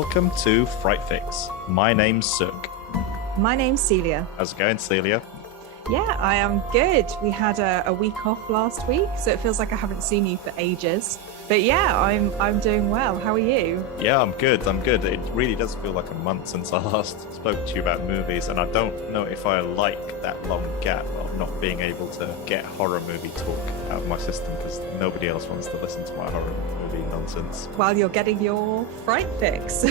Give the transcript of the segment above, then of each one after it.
welcome to Fright Fix. My name's Suk. My name's Celia. How's it going, Celia? Yeah, I am good. We had a week off last week, so it feels like I haven't seen you for ages. But yeah, I'm doing well. How are you? Yeah, I'm good. It really does feel like a month since I last spoke to you about movies, and I don't know if I like that long gap of not being able to get horror movie talk out of my system because nobody else wants to listen to my horror movie nonsense. While you're getting your Fright Fix.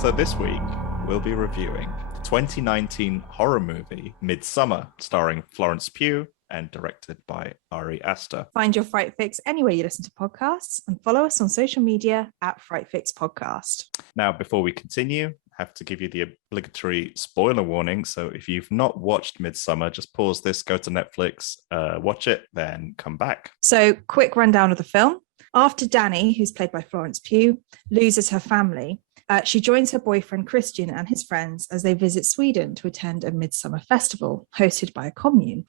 So this week, we'll be reviewing the 2019 horror movie Midsommar, starring Florence Pugh and directed by Ari Aster. Find your Fright Fix anywhere you listen to podcasts and follow us on social media at Fright Fix Podcast. Now, before we continue, I have to give you the obligatory spoiler warning. So if you've not watched Midsommar, just pause this, go to Netflix, watch it, then come back. So quick rundown of the film. After Dani, who's played by Florence Pugh, loses her family, she joins her boyfriend Christian and his friends as they visit Sweden to attend a midsummer festival hosted by a commune.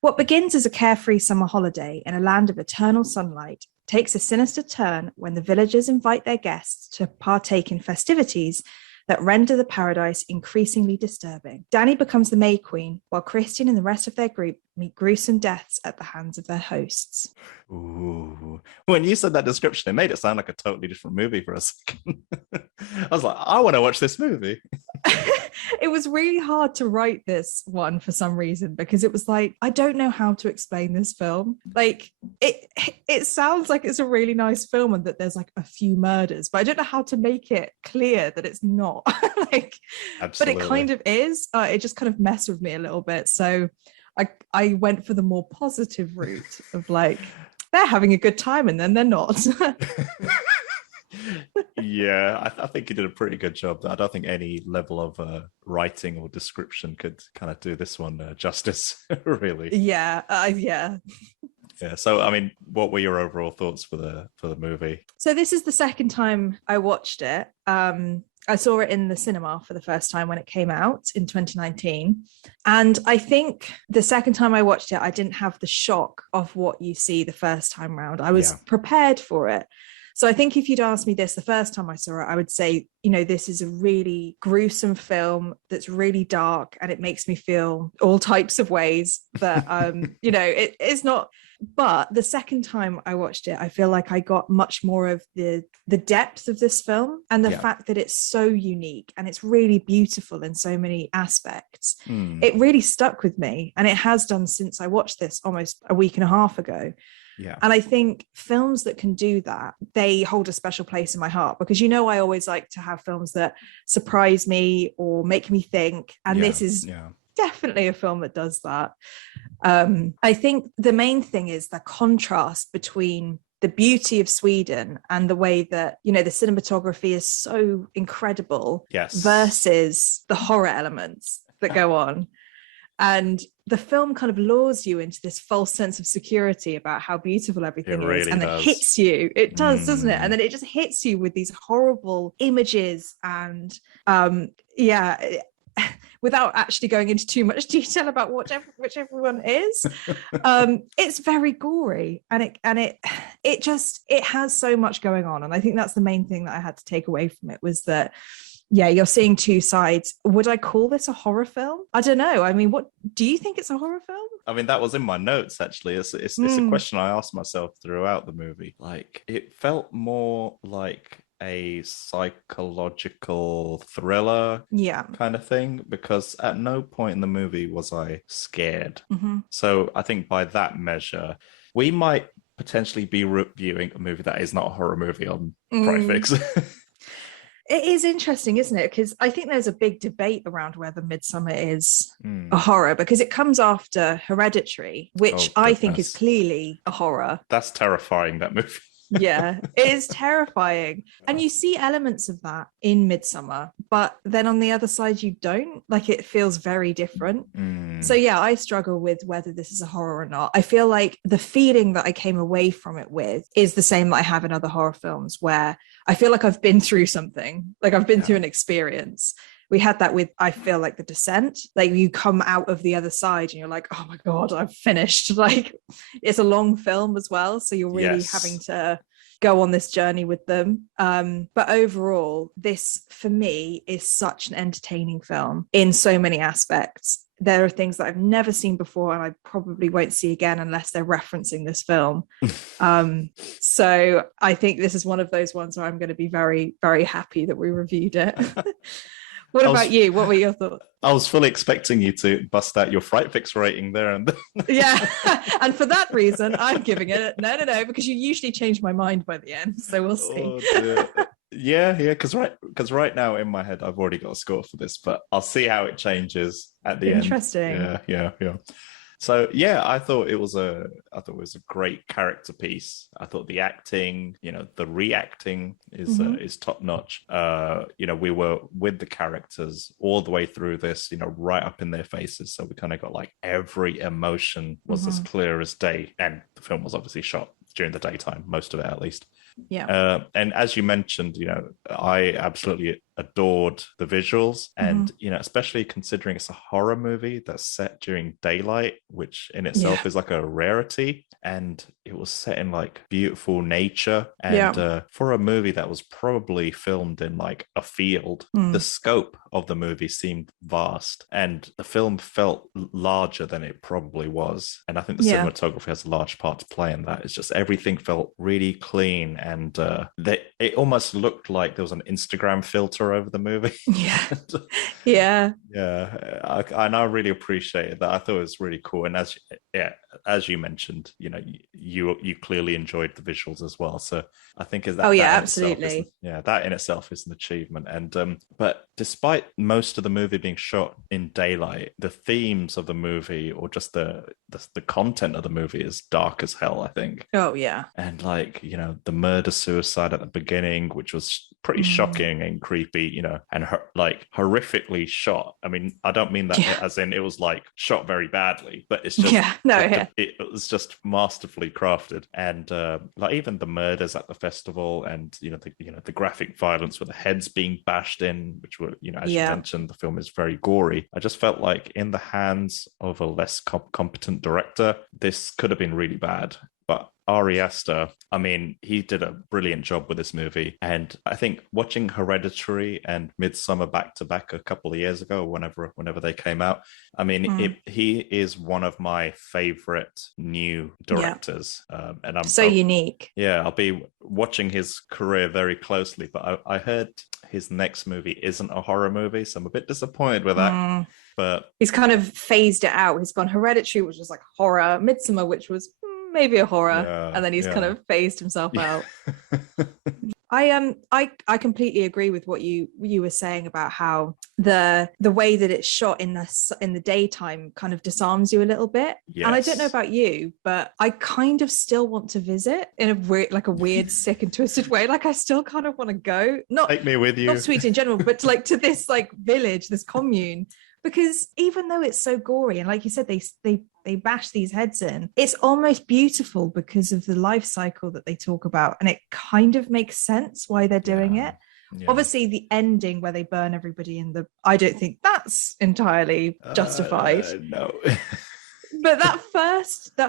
What begins as a carefree summer holiday in a land of eternal sunlight takes a sinister turn when the villagers invite their guests to partake in festivities that render the paradise increasingly disturbing. Dani becomes the May Queen, while Christian and the rest of their group meet gruesome deaths at the hands of their hosts. Ooh. When you said that description, it made it sound like a totally different movie for a second. I was like, I want to watch this movie. It was really hard to write this one for some reason because it was like, I don't know how to explain this film. Like, it sounds like it's a really nice film and that there's like a few murders, but I don't know how to make it clear that it's not. Absolutely. But it kind of is. It just kind of messed with me a little bit. So I went for the more positive route of like, they're having a good time and then they're not. Yeah, I think you did a pretty good job. I don't think any level of writing or description could kind of do this one justice, really. Yeah. Yeah. So, I mean, what were your overall thoughts for the movie? So this is the second time I watched it. I saw it in the cinema for the first time when it came out in 2019. And I think the second time I watched it, I didn't have the shock of what you see the first time round. I was prepared for it. So I think if you'd asked me this the first time I saw it, I would say, this is a really gruesome film that's really dark and it makes me feel all types of ways that, it is not. But the second time I watched it, I feel like I got much more of the depth of this film and the fact that it's so unique and it's really beautiful in so many aspects. It really stuck with me, and it has done since I watched this almost a week and a half ago. Yeah. And I think films that can do that, they hold a special place in my heart because, I always like to have films that surprise me or make me think. And this is definitely a film that does that. I think the main thing is the contrast between the beauty of Sweden and the way that, the cinematography is so incredible versus the horror elements that go on. And the film kind of lures you into this false sense of security about how beautiful everything is. And it hits you. It does, doesn't it? And then it just hits you with these horrible images and, without actually going into too much detail about whichever one is, it's very gory and it has so much going on. And I think that's the main thing that I had to take away from it was that, you're seeing two sides. Would I call this a horror film? I don't know. I mean, what do you think it's a horror film? I mean, that was in my notes, actually. It's a question I asked myself throughout the movie. Like, it felt more like a psychological thriller kind of thing, because at no point in the movie was I scared. So I think by that measure, we might potentially be reviewing a movie that is not a horror movie on Fright Fix. It is interesting, isn't it? Because I think there's a big debate around whether Midsommar is a horror, because it comes after Hereditary, which I think is clearly a horror. That's terrifying, that movie. Yeah, it is terrifying. And you see elements of that in Midsommar, but then on the other side, you don't. Like, it feels very different. So I struggle with whether this is a horror or not. I feel like the feeling that I came away from it with is the same that I have in other horror films, where I feel like I've been through something, like I've been through an experience. We had that with, I feel like, The Descent. Like you come out of the other side and you're like, oh my God, I've finished. Like it's a long film as well. So you're really having to go on this journey with them. But overall, this for me is such an entertaining film in so many aspects. There are things that I've never seen before and I probably won't see again unless they're referencing this film. So I think this is one of those ones where I'm going to be very, very happy that we reviewed it. What about you? What were your thoughts? I was fully expecting you to bust out your Fright Fix rating there. And yeah. And for that reason, I'm giving it no, because you usually change my mind by the end. So we'll see. Oh, yeah, because right now in my head, I've already got a score for this, but I'll see how it changes at the end. Interesting. Yeah. So yeah, I thought it was a great character piece. I thought the acting, the reacting is top notch. We were with the characters all the way through this, right up in their faces. So we kind of got like every emotion was as clear as day. And the film was obviously shot during the daytime, most of it at least. Yeah. And as you mentioned, I absolutely adored the visuals and, especially considering it's a horror movie that's set during daylight, which in itself is like a rarity. And it was set in like beautiful nature. And for a movie that was probably filmed in like a field, the scope of the movie seemed vast and the film felt larger than it probably was. And I think the cinematography has a large part to play in that. It's just everything felt really clean and it almost looked like there was an Instagram filter over the movie. Yeah. And I really appreciated that. I thought it was really cool. And as you mentioned, you clearly enjoyed the visuals as well. So I think absolutely. That in itself is an achievement. And but despite most of the movie being shot in daylight, the themes of the movie or just the content of the movie is dark as hell, I think. Oh yeah. And like, the murder suicide at the beginning, which was pretty shocking and creepy, and horrifically shot. I mean, I don't mean that as in it was like shot very badly, but it's just it was just masterfully crafted. And like even the murders at the festival and the graphic violence with the heads being bashed in, which were as you mentioned, the film is very gory. I just felt like in the hands of a less competent director, this could have been really bad. But Ari Aster, I mean, he did a brilliant job with this movie. And I think watching Hereditary and Midsommar back to back a couple of years ago, whenever they came out, I mean, he is one of my favorite new directors. And I'm so unique. Yeah, I'll be watching his career very closely. But I heard his next movie isn't a horror movie, so I'm a bit disappointed with that. But he's kind of phased it out. He's gone Hereditary, which was like horror, Midsommar, which was maybe a horror, and then he's kind of phased himself out. I completely agree with what you were saying about how the way that it's shot in the daytime kind of disarms you a little bit. Yes. And I don't know about you, but I kind of still want to visit in a weird, sick and twisted way. Like I still kind of want to go. Not take me with you. Not Sweden in general, but to this like village, this commune. Because even though it's so gory, and like you said, they bash these heads in, it's almost beautiful because of the life cycle that they talk about. And it kind of makes sense why they're doing it. Yeah. Obviously, the ending where they burn everybody I don't think that's entirely justified. No. But that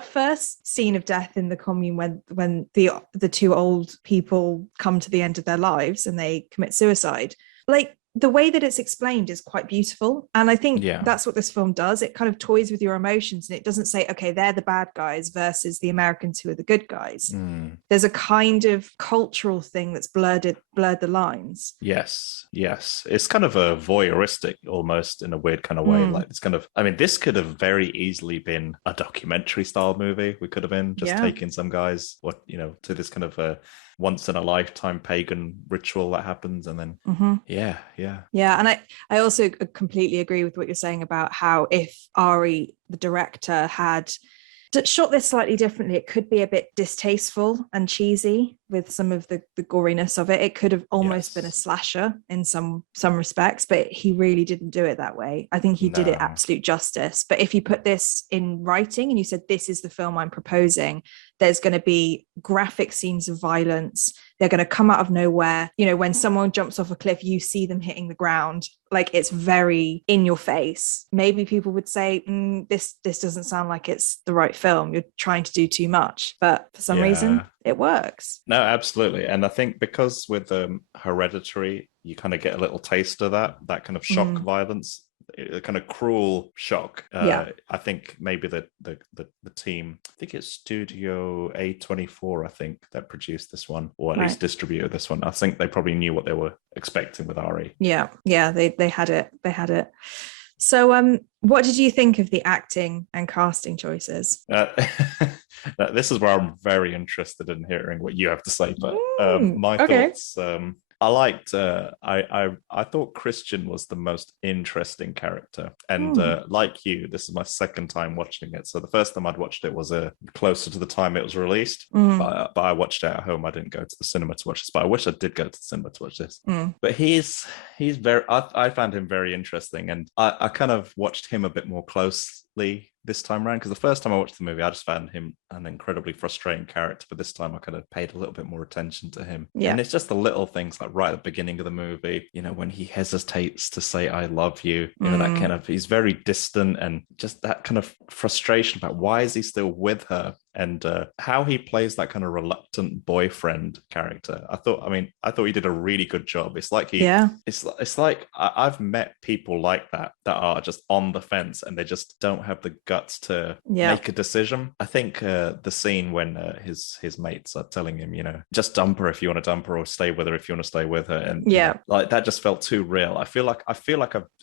first scene of death in the commune when the two old people come to the end of their lives and they commit suicide, like, the way that it's explained is quite beautiful. And I think that's what this film does. It kind of toys with your emotions and it doesn't say, okay, they're the bad guys versus the Americans who are the good guys. There's a kind of cultural thing that's blurred the lines. Yes. It's kind of a voyeuristic almost in a weird kind of way. Like it's kind of, I mean, this could have very easily been a documentary style movie. We could have been just taking some guys, to this kind of a once in a lifetime pagan ritual that happens, and then and I also completely agree with what you're saying about how if Ari the director had shot this slightly differently, it could be a bit distasteful and cheesy, with some of the goriness of it. It could have almost been a slasher in some respects, but he really didn't do it that way. I think he did it absolute justice. But if you put this in writing and you said, this is the film I'm proposing, there's going to be graphic scenes of violence. They're going to come out of nowhere. You know, when someone jumps off a cliff, you see them hitting the ground. Like, it's very in your face. Maybe people would say, this doesn't sound like it's the right film. You're trying to do too much. But for some reason, it works. No, absolutely. And I think because with Hereditary, you kind of get a little taste of that kind of shock violence, a kind of cruel shock. I think maybe the team, I think it's Studio A24, I think, that produced this one, or at least distributed this one. I think they probably knew what they were expecting with Ari. Yeah, they had it. So what did you think of the acting and casting choices? This is where I'm very interested in hearing what you have to say, but my thoughts. I liked. I thought Christian was the most interesting character, and like you, this is my second time watching it. So the first time I'd watched it was closer to the time it was released, but I watched it at home. I didn't go to the cinema to watch this, but I wish I did go to the cinema to watch this. But he's very. I found him very interesting, and I kind of watched him a bit more closely this time around, because the first time I watched the movie I just found him an incredibly frustrating character, but this time I kind of paid a little bit more attention to him. And it's just the little things, like right at the beginning of the movie, you know, when he hesitates to say I love you, you know, that kind of, he's very distant, and just that kind of frustration about why is he still with her, and how he plays that kind of reluctant boyfriend character. I thought he did a really good job. It's like it's like I've met people like that are just on the fence, and they just don't have the guts to make a decision. I think the scene when his mates are telling him, you know, just dump her if you want to dump her, or stay with her if you want to stay with her, and you know, like that just felt too real. I feel like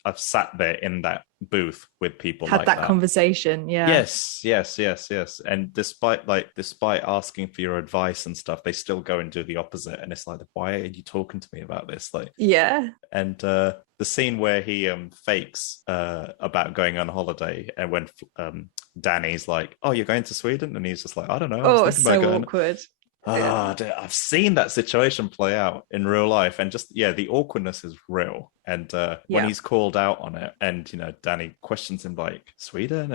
I've sat there in that booth with people had like that conversation. Yes. And despite asking for your advice and stuff, they still go and do the opposite, and it's like, why are you talking to me about this? Like, and the scene where he fakes about going on holiday, and when Danny's like, oh, you're going to Sweden, and he's just like, I don't know. It's so awkward. I've seen that situation play out in real life, and just the awkwardness is real. And when he's called out on it, and you know, Danny questions him like, Sweden,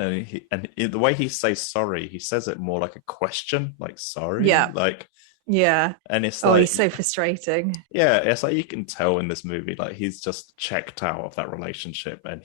and the way he says sorry, he says it more like a question, like sorry, like. And it's like, he's so frustrating. It's like you can tell in this movie, like he's just checked out of that relationship, and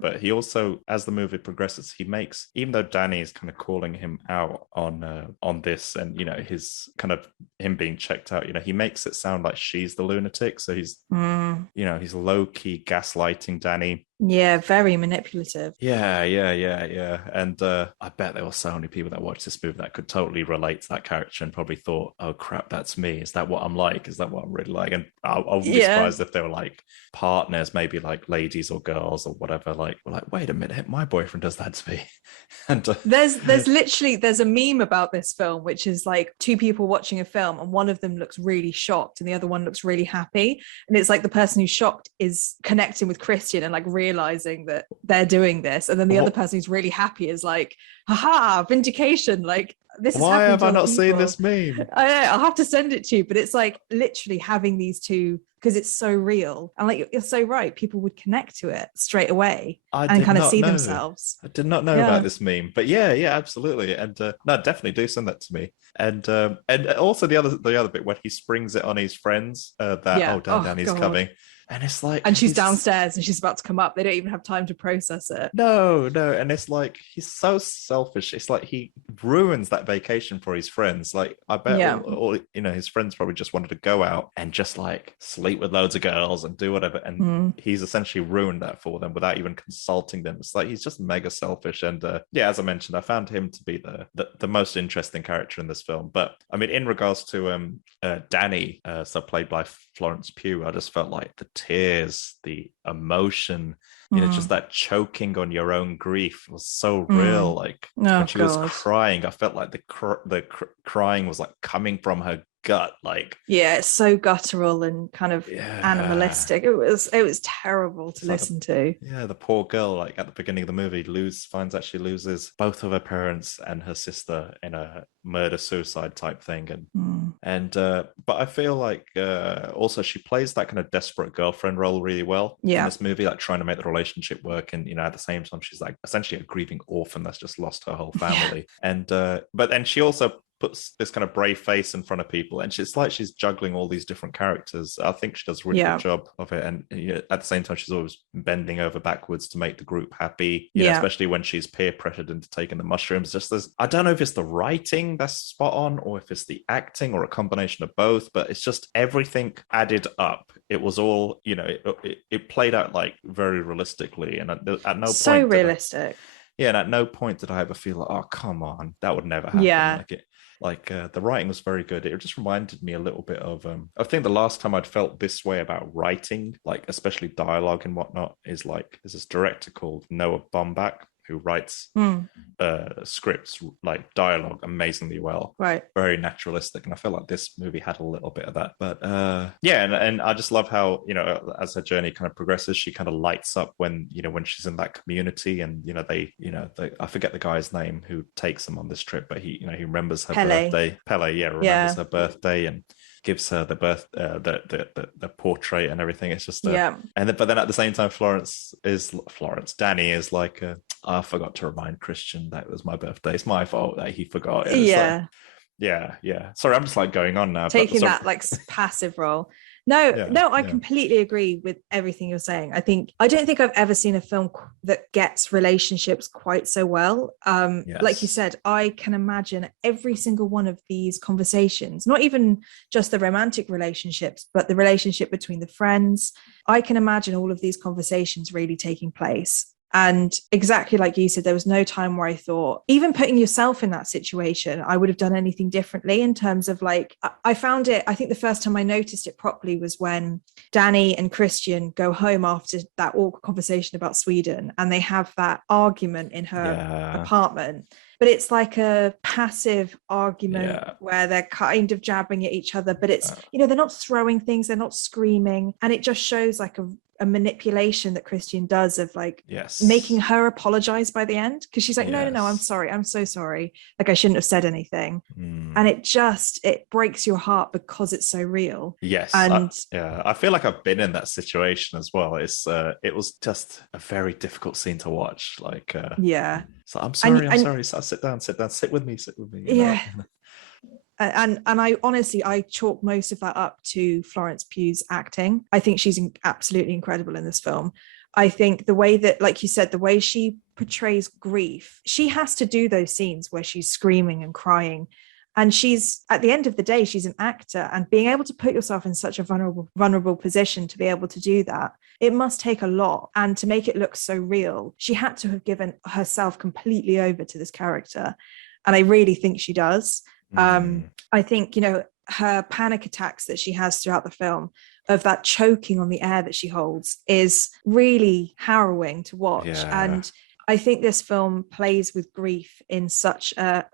but he also, as the movie progresses, he makes, even though Danny is kind of calling him out on this, and you know, his kind of him being checked out, you know, he makes it sound like she's the lunatic, so he's you know, he's low-key gaslighting Danny. Very manipulative. And I bet there were so many people that watched this movie that could totally relate to that character, and probably thought, oh crap, that's me. Is that what I'm like? Is that what I'm really like? And I would be surprised if they were like partners, maybe like ladies or girls or whatever, like, were like, wait a minute, my boyfriend does that to me. And there's a meme about this film, which is like two people watching a film, and one of them looks really shocked and the other one looks really happy, and it's like the person who's shocked is connecting with Christian and like realizing that they're doing this, and then the other person who's really happy is like, haha, vindication, like this is why have I not seen this meme? I'll have to send it to you, but it's like literally having these two, because it's so real, and like you're so right, people would connect to it straight away and kind of see themselves. I did not know about this meme, but absolutely, and no, definitely do send that to me. And also the other bit where he springs it on his friends, Danny's coming. And it's like, and she's downstairs and she's about to come up. They don't even have time to process it. No. And it's like, he's so selfish. It's like he ruins that vacation for his friends. Like, I bet all you know, his friends probably just wanted to go out and just like sleep with loads of girls and do whatever. And he's essentially ruined that for them without even consulting them. It's like, he's just mega selfish. And as I mentioned, I found him to be the most interesting character in this film. But I mean, in regards to Danny, so played by Florence Pugh, I just felt like the tears, the emotion, you know, just that choking on your own grief was so real. Like when she was crying, I felt like the crying was like coming from her gut. Like, it's so guttural and kind of animalistic. It was terrible to listen to. The poor girl, like at the beginning of the movie, finds out she loses both of her parents and her sister in a murder suicide type thing, And but I feel like also she plays that kind of desperate girlfriend role really well in this movie, like trying to make the relationship work, and at the same time she's like essentially a grieving orphan that's just lost her whole family. And but then she also puts this kind of brave face in front of people, and it's like she's juggling all these different characters. I think she does a really good job of it, and at the same time she's always bending over backwards to make the group happy, especially when she's peer pressured into taking the mushrooms. Just I don't know if it's the writing that's spot on or if it's the acting or a combination of both, but it's just everything added up. It was all, it played out like very realistically, and at no point so realistic. And at no point did I ever feel like, oh, come on, that would never happen. The writing was very good. It just reminded me a little bit of I think the last time I'd felt this way about writing, like especially dialogue and whatnot, is like there's this director called Noah Baumbach who writes scripts, like dialogue, amazingly well, right? Very naturalistic, and I feel like this movie had a little bit of that. But and I just love how as her journey kind of progresses, she kind of lights up when when she's in that community, and they I forget the guy's name who takes them on this trip, but he he remembers her birthday. Pele, remembers her birthday and gives her the the portrait and everything. It's just but then at the same time, Danny is like I forgot to remind Christian that it was my birthday. It's my fault that he forgot. Sorry, I'm just like going on now, taking that like passive role. No, I completely agree with everything you're saying. I don't think I've ever seen a film that gets relationships quite so well. Like you said, I can imagine every single one of these conversations, not even just the romantic relationships, but the relationship between the friends. I can imagine all of these conversations really taking place. And exactly like you said, there was no time where I thought, even putting yourself in that situation, I would have done anything differently in terms of like, I found it, I think the first time I noticed it properly was when Danny and Christian go home after that awkward conversation about Sweden, and they have that argument in her apartment. But it's like a passive argument where they're kind of jabbing at each other, but it's, they're not throwing things, they're not screaming. And it just shows like a manipulation that Christian does of like making her apologize by the end, because she's like, no, I'm sorry, I'm so sorry, like I shouldn't have said anything. And it breaks your heart because it's so real. And I feel like I've been in that situation as well. It was just a very difficult scene to watch, like so I'm sorry, so sit down, sit with me. And I honestly, I chalk most of that up to Florence Pugh's acting. I think she's absolutely incredible in this film. I think the way that, like you said, the way she portrays grief, she has to do those scenes where she's screaming and crying. And she's, at the end of the day, she's an actor, and being able to put yourself in such a vulnerable position to be able to do that, it must take a lot. And to make it look so real, she had to have given herself completely over to this character. And I really think she does. I think, her panic attacks that she has throughout the film, of that choking on the air that she holds, is really harrowing to watch. And I think this film plays with grief in such a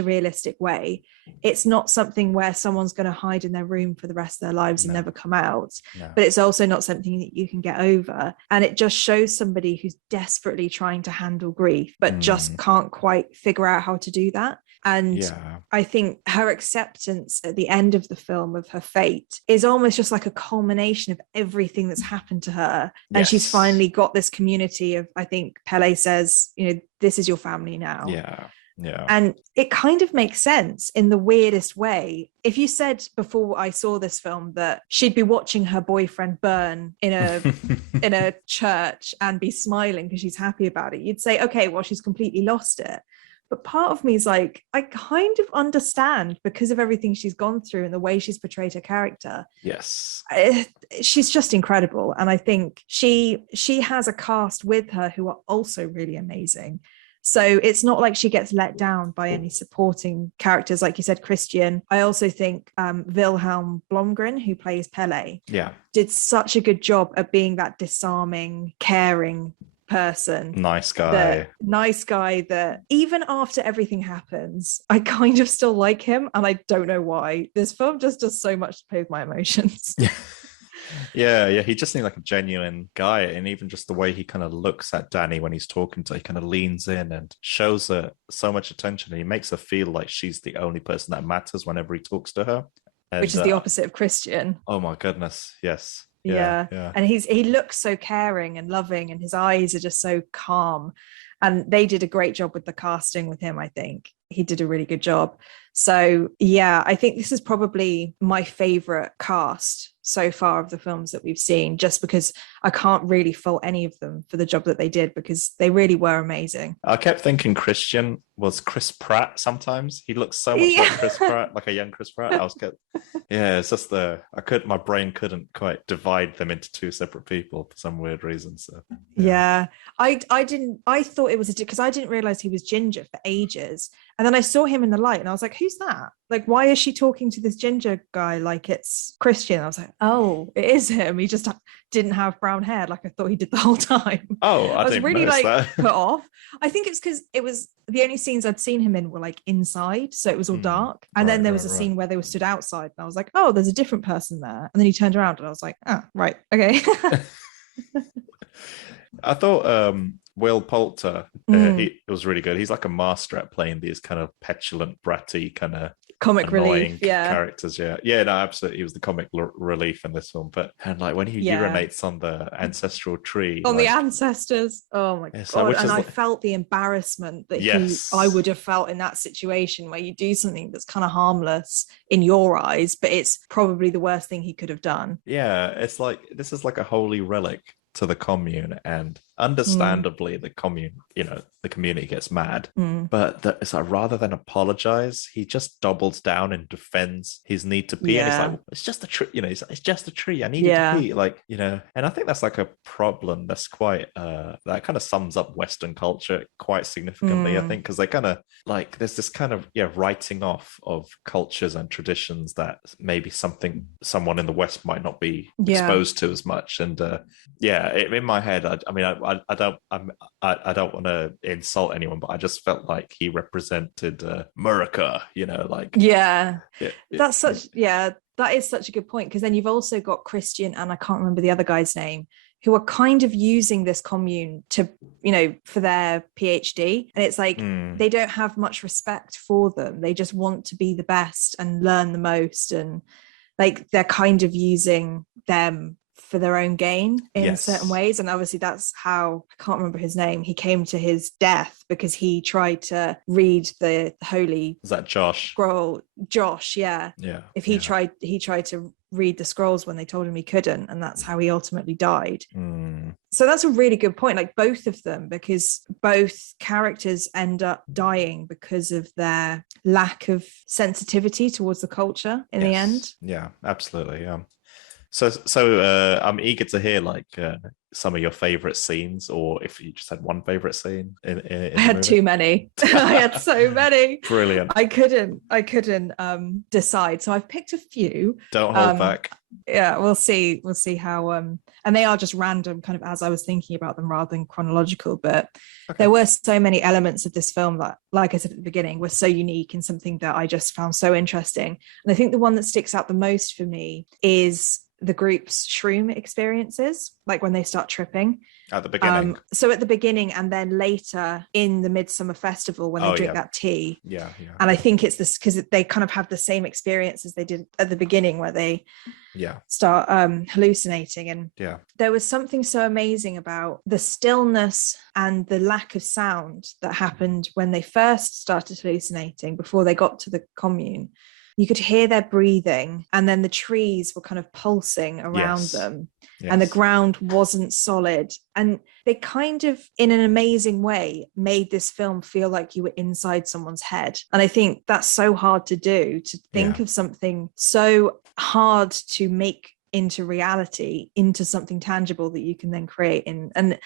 realistic way. It's not something where someone's going to hide in their room for the rest of their lives and never come out, but it's also not something that you can get over. And it just shows somebody who's desperately trying to handle grief, but just can't quite figure out how to do that. And I think her acceptance at the end of the film of her fate is almost just like a culmination of everything that's happened to her. And she's finally got this community of, I think Pele says, this is your family now. And it kind of makes sense in the weirdest way. If you said before I saw this film that she'd be watching her boyfriend burn in a church and be smiling because she's happy about it, you'd say, okay, well, she's completely lost it. But part of me is like, I kind of understand, because of everything she's gone through and the way she's portrayed her character. She's just incredible. And I think she has a cast with her who are also really amazing. So it's not like she gets let down by any supporting characters. Like you said, Christian. I also think Vilhelm Blomgren, who plays Pele, did such a good job of being that disarming, caring person, nice guy that even after everything happens, I kind of still like him, and I don't know why. This film just does so much to play with my emotions. Yeah, he just seemed like a genuine guy, and even just the way he kind of looks at Danny when he's talking to her, he kind of leans in and shows her so much attention, and he makes her feel like she's the only person that matters whenever he talks to her. And, which is the opposite of Christian. Oh my goodness, yes. Yeah. And he looks so caring and loving, and his eyes are just so calm. And they did a great job with the casting with him. I think he did a really good job. So yeah, I think this is probably my favorite cast so far of the films that we've seen, just because I can't really fault any of them for the job that they did, because they really were amazing. I kept thinking Christian was Chris Pratt sometimes. He looks so much like Chris Pratt, like a young Chris Pratt. It's just my brain couldn't quite divide them into two separate people for some weird reason. So I thought it was because I didn't realize he was ginger for ages. And then I saw him in the light and I was like, who's that? Like, why is she talking to this ginger guy like it's Christian? I was like, oh, it is him. He just didn't have brown hair like I thought he did the whole time. Oh, I was really put off. I think it's because it was the only scenes I'd seen him in were like inside, so it was all dark. And then there was a scene where they were stood outside, and I was like, oh, there's a different person there. And then he turned around, and I was like, ah, right, okay. I thought Will Poulter, he was really good. He's like a master at playing these kind of petulant, bratty, kind of comic relief characters. No, absolutely, he was the comic relief in this one. But and like when he urinates on the ancestral tree, on the ancestors, oh my god. And I felt the embarrassment that I would have felt in that situation, where you do something that's kind of harmless in your eyes, but it's probably the worst thing he could have done. It's like this is like a holy relic to the commune, and understandably the commune, the community gets mad, but it's like rather than apologize, he just doubles down and defends his need to pee. And it's like, it's just a tree, it's just a tree, I need to pee, and I think that's like a problem that's quite that kind of sums up Western culture quite significantly, I think, because they kind of like there's this kind of writing off of cultures and traditions that maybe someone in the West might not be exposed to as much. And in my head, I don't want to insult anyone, but I just felt like he represented America, that is such a good point, because then you've also got Christian, and I can't remember the other guy's name, who are kind of using this commune to, for their PhD. And it's like, they don't have much respect for them. They just want to be the best and learn the most. And like, they're kind of using them for their own gain in certain ways. And obviously that's how, I can't remember his name, he came to his death because he tried to read the holy... Is that Josh? Scroll. Josh, yeah. He tried to read the scrolls when they told him he couldn't, and that's how he ultimately died. So that's a really good point, like both of them, because both characters end up dying because of their lack of sensitivity towards the culture in the end. Yeah, absolutely. So I'm eager to hear some of your favorite scenes, or if you just had one favorite scene in I had too many. I had so many. Brilliant. I couldn't decide, so I've picked a few. Don't hold back. We'll see how and they are just random, kind of as I was thinking about them, rather than chronological. But there were so many elements of this film that, like I said at the beginning, were so unique and something that I just found so interesting. And I think the one that sticks out the most for me is the group's shroom experiences, like when they start tripping at the beginning. So at the beginning, and then later in the Midsummer Festival when they drink that tea. And I think it's this because they kind of have the same experience as they did at the beginning, where they start hallucinating. And there was something so amazing about the stillness and the lack of sound that happened when they first started hallucinating before they got to the commune. You could hear their breathing, and then the trees were kind of pulsing around them, and the ground wasn't solid. And they kind of, in an amazing way, made this film feel like you were inside someone's head. And I think that's so hard to do, to think of something so hard to make into reality, into something tangible that you can then create in. And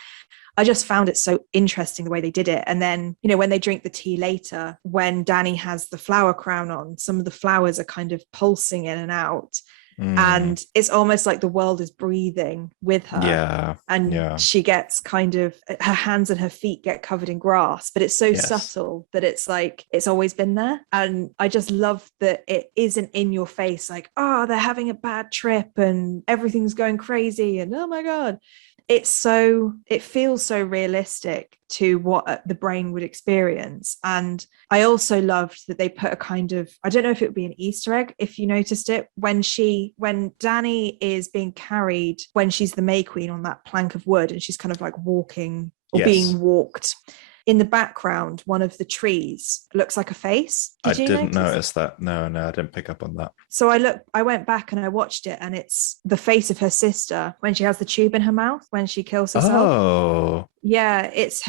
I just found it so interesting the way they did it. And then, when they drink the tea later, when Danny has the flower crown on, some of the flowers are kind of pulsing in and out. And it's almost like the world is breathing with her. She gets kind of, her hands and her feet get covered in grass, but it's so subtle that it's like it's always been there. And I just love that it isn't in your face like, oh, they're having a bad trip and everything's going crazy and oh my god. It feels so realistic to what the brain would experience. And I also loved that they put a kind of, I don't know if it would be an Easter egg if you noticed it, when Dani is being carried, when she's the May Queen on that plank of wood and she's kind of like walking or being walked. In the background, one of the trees looks like a face. I didn't notice that. No, I didn't pick up on that. So I went back and I watched it, and it's the face of her sister when she has the tube in her mouth when she kills herself. Oh. Yeah, it's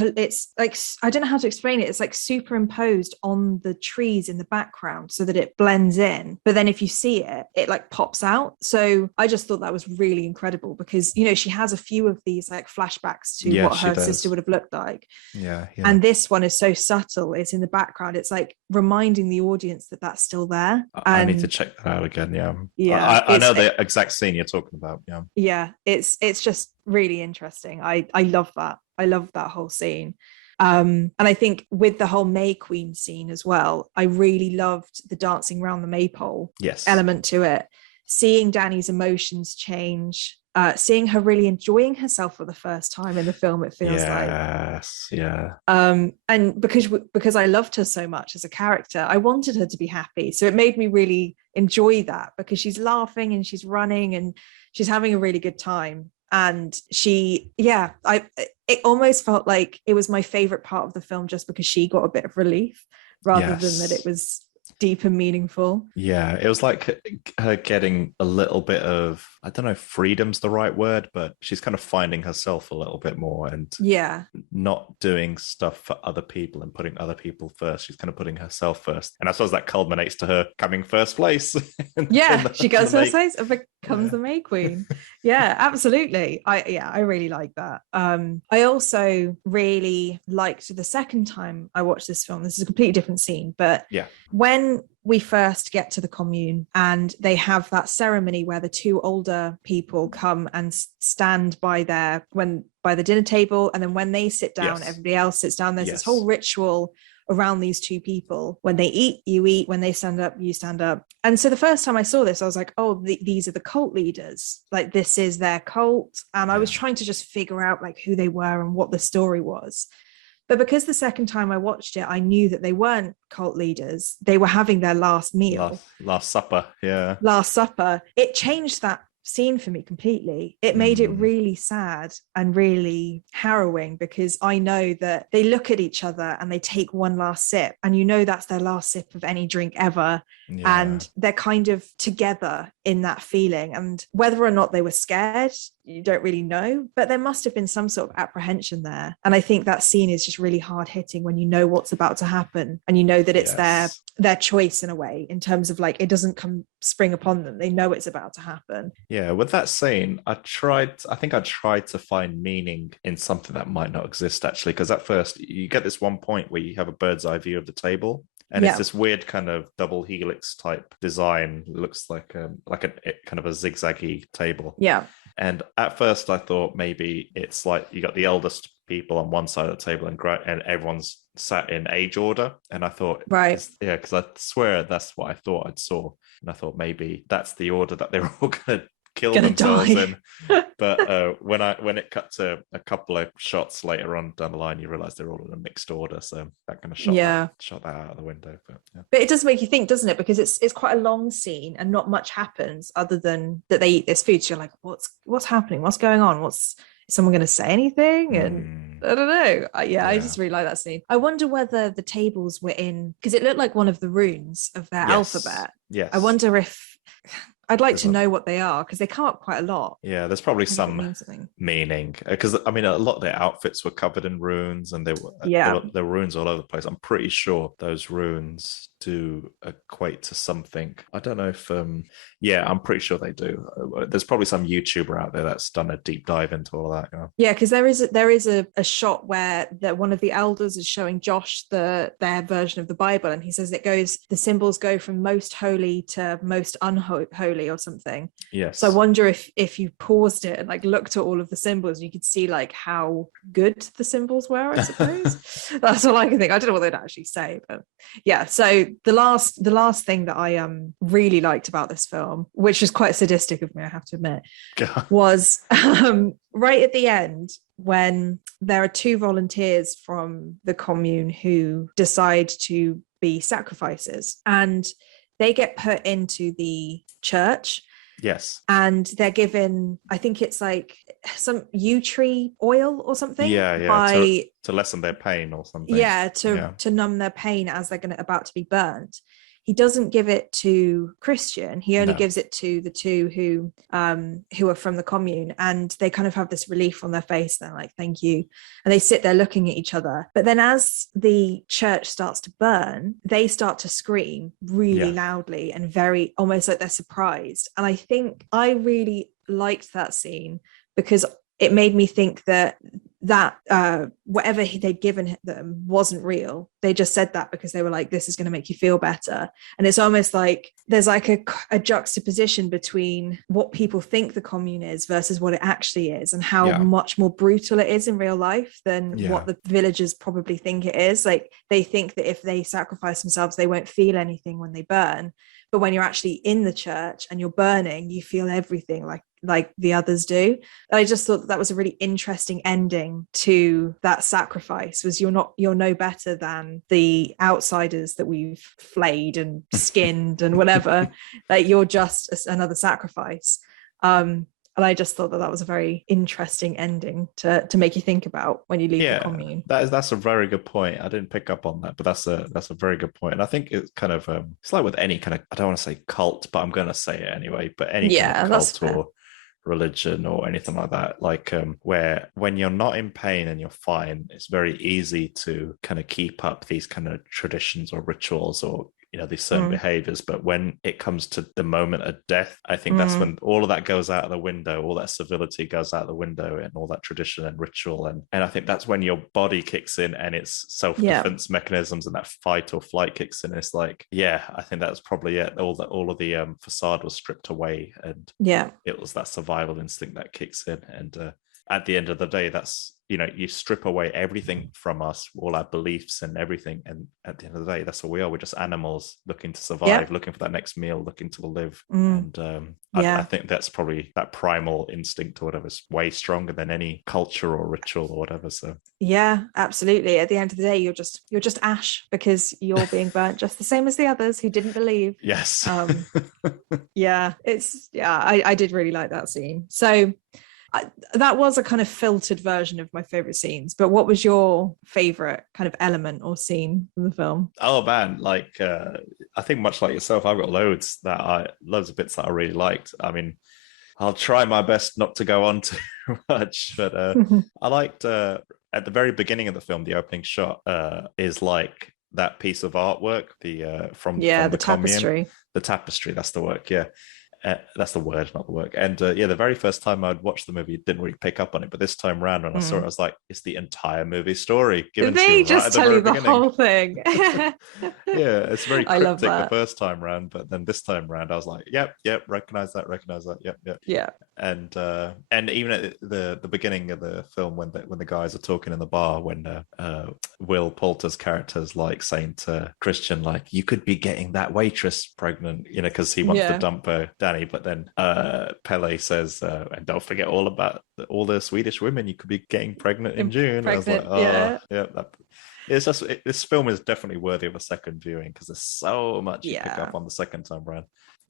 like, I don't know how to explain it. It's like superimposed on the trees in the background so that it blends in. But then if you see it, it like pops out. So I just thought that was really incredible because, you know, she has a few of these like flashbacks to what her sister would have looked like. Yeah. And this one is so subtle. It's in the background. It's like reminding the audience that that's still there. I need to check that out again. Yeah. I know the exact scene you're talking about. Yeah. It's just really interesting. I love that. I love that whole scene. And I think with the whole May Queen scene as well, I really loved the dancing around the maypole element to it. Seeing Dani's emotions change, seeing her really enjoying herself for the first time in the film, it feels and because I loved her so much as a character, I wanted her to be happy. So it made me really enjoy that because she's laughing and she's running and she's having a really good time. And it almost felt like it was my favorite part of the film just because she got a bit of relief rather than that it was deep and meaningful. Yeah, it was like her getting a little bit of, I don't know if freedom's the right word, but she's kind of finding herself a little bit more and not doing stuff for other people and putting other people first. She's kind of putting herself first. And I suppose that culminates to her coming first place. She goes first place and becomes the May Queen. Yeah, absolutely. I really like that. I also really liked the second time I watched this film. This is a completely different scene, but when we first get to the commune and they have that ceremony where the two older people come and stand by the dinner table, and then when they sit down, everybody else sits down. There's this whole ritual around these two people. When they eat, you eat. When they stand up, you stand up. And so the first time I saw this, I was like, oh, these are the cult leaders. Like, this is their cult. And I was trying to just figure out like who they were and what the story was. But because the second time I watched it, I knew that they weren't cult leaders. They were having their last meal. Last supper, yeah. Last supper. It changed that scene for me completely. It made it really sad and really harrowing because I know that they look at each other and they take one last sip, and you know that's their last sip of any drink ever. And they're kind of together in that feeling. And whether or not they were scared, you don't really know, but there must have been some sort of apprehension there. And I think that scene is just really hard hitting when you know what's about to happen and you know that it's their choice in a way, in terms of like, it doesn't come spring upon them. They know it's about to happen. Yeah, with that scene, I tried to find meaning in something that might not exist actually, because at first you get this one point where you have a bird's eye view of the table. And it's this weird kind of double helix type design. It looks like a kind of a zigzaggy table. Yeah. And at first I thought maybe it's like you got the eldest people on one side of the table and everyone's sat in age order. And I thought, because I swear that's what I thought I saw. And I thought maybe that's the order that they're all going to kill themselves in. But when it cut to a couple of shots later on down the line, you realize they're all in a mixed order, so that kind of shot that out of the window. But it does make you think, doesn't it? Because it's quite a long scene and not much happens other than that they eat this food. So you're like, what's happening? What's going on? Is someone going to say anything? And I don't know. I just really like that scene. I wonder whether the tables were in, because it looked like one of the runes of their alphabet. Yes. I wonder if I'd like to know what they are, because they come up quite a lot. Yeah, there's probably some meaning, because I mean a lot of their outfits were covered in runes, and there were runes all over the place. I'm pretty sure those runes do equate to something. I don't know if I'm pretty sure they do. There's probably some YouTuber out there that's done a deep dive into all that. Yeah, because there is a shot where one of the elders is showing Josh their version of the Bible, and he says the symbols go from most holy to most unholy or something. Yes. So I wonder if you paused it and like looked at all of the symbols, you could see like how good the symbols were, I suppose. That's all I can think. I don't know what they'd actually say, but yeah. So the last thing that I really liked about this film, which was quite sadistic of me, I have to admit, was right at the end when there are two volunteers from the commune who decide to be sacrifices, and they get put into the church. Yes. And they're given, I think it's like some yew tree oil or something. Yeah. To lessen their pain or something. Yeah, to numb their pain as they're about to be burnt. He doesn't give it to Christian. He only gives it to the two who are from the commune, and they kind of have this relief on their face. They're like, "Thank you," and they sit there looking at each other. But then, as the church starts to burn, they start to scream really loudly and very almost like they're surprised. And I think I really liked that scene because it made me think that whatever they'd given them wasn't real. They just said that because they were like, this is going to make you feel better. And it's almost like there's like a juxtaposition between what people think the commune is versus what it actually is, and how much more brutal it is in real life than what the villagers probably think it is. Like they think that if they sacrifice themselves, they won't feel anything when they burn. But when you're actually in the church and you're burning, you feel everything like the others do. And I just thought that was a really interesting ending to that sacrifice. Was you're no better than the outsiders that we've flayed and skinned and whatever. Like you're just another sacrifice. And I just thought that was a very interesting ending to make you think about when you leave the commune. That's a very good point. I didn't pick up on that, but that's a very good point. And I think it's kind of it's like with any kind of, I don't want to say cult, but I'm going to say it anyway. But any kind of cult or religion or anything like that, like where when you're not in pain and you're fine, it's very easy to kind of keep up these kind of traditions or rituals or these certain behaviors. But when it comes to the moment of death, I think that's when all of that goes out of the window, all that civility goes out the window, and all that tradition and ritual, and I think that's when your body kicks in and its self-defense mechanisms and that fight or flight kicks in. It's like, I think that's probably it. All of the facade was stripped away, and it was that survival instinct that kicks in. And at the end of the day, that's, you strip away everything from us, all our beliefs and everything, and at the end of the day, that's what we are. We're just animals looking to survive, looking for that next meal, looking to live. And I think that's probably that primal instinct or whatever is way stronger than any culture or ritual or whatever. So yeah, absolutely. At the end of the day, you're just ash because you're being burnt just the same as the others who didn't believe. Yes. I did really like that scene. So that was a kind of filtered version of my favorite scenes, but what was your favorite kind of element or scene in the film? Oh man, like I think much like yourself, I've got loads of bits that I really liked. I mean, I'll try my best not to go on too much, but I liked at the very beginning of the film, the opening shot is like that piece of artwork, from the tapestry. Commune. The tapestry, that's the work, that's the word, not the work. And the very first time I'd watched the movie, didn't really pick up on it. But this time round, when I saw it, I was like, it's the entire movie story. Did they just tell you the whole thing? It's very cryptic the first time round. But then this time round, I was like, yep, recognize that, yep. Yeah. And even at the beginning of the film, when the guys are talking in the bar, when Will Poulter's character's like saying to Christian, like, you could be getting that waitress pregnant, because he wants to dump Danny. But then Pele says, and don't forget all the Swedish women you could be getting pregnant in June. I was like, it's just this film is definitely worthy of a second viewing because there's so much you pick up on the second time round.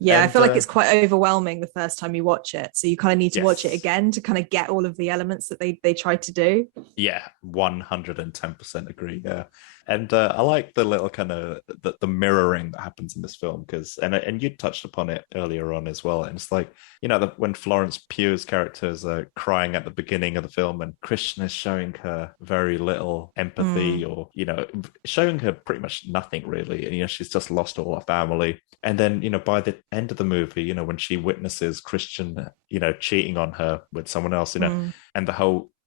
I feel like it's quite overwhelming the first time you watch it, so you kind of need to watch it again to kind of get all of the elements that they tried to do. 110% agree. And I like the little kind of the mirroring that happens in this film, because and you touched upon it earlier on as well. And it's like, when Florence Pugh's characters are crying at the beginning of the film, and Christian is showing her very little empathy, or showing her pretty much nothing really. And she's just lost all her family. And then by the end of the movie, when she witnesses Christian, cheating on her with someone else, and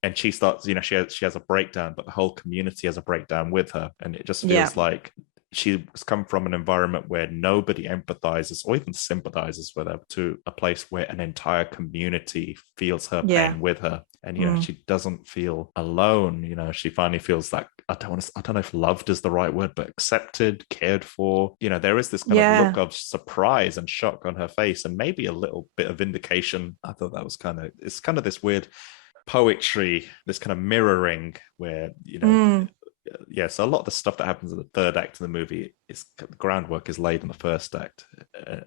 and she starts, she has a breakdown, but the whole community has a breakdown with her. And it just feels like she's come from an environment where nobody empathizes or even sympathizes with her, to a place where an entire community feels her pain with her. And, she doesn't feel alone. She finally feels like, I don't know if loved is the right word, but accepted, cared for. There is this kind of look of surprise and shock on her face, and maybe a little bit of vindication. I thought that was it's kind of this weird poetry, this kind of mirroring where so a lot of the stuff that happens in the third act of the movie is the groundwork is laid in the first act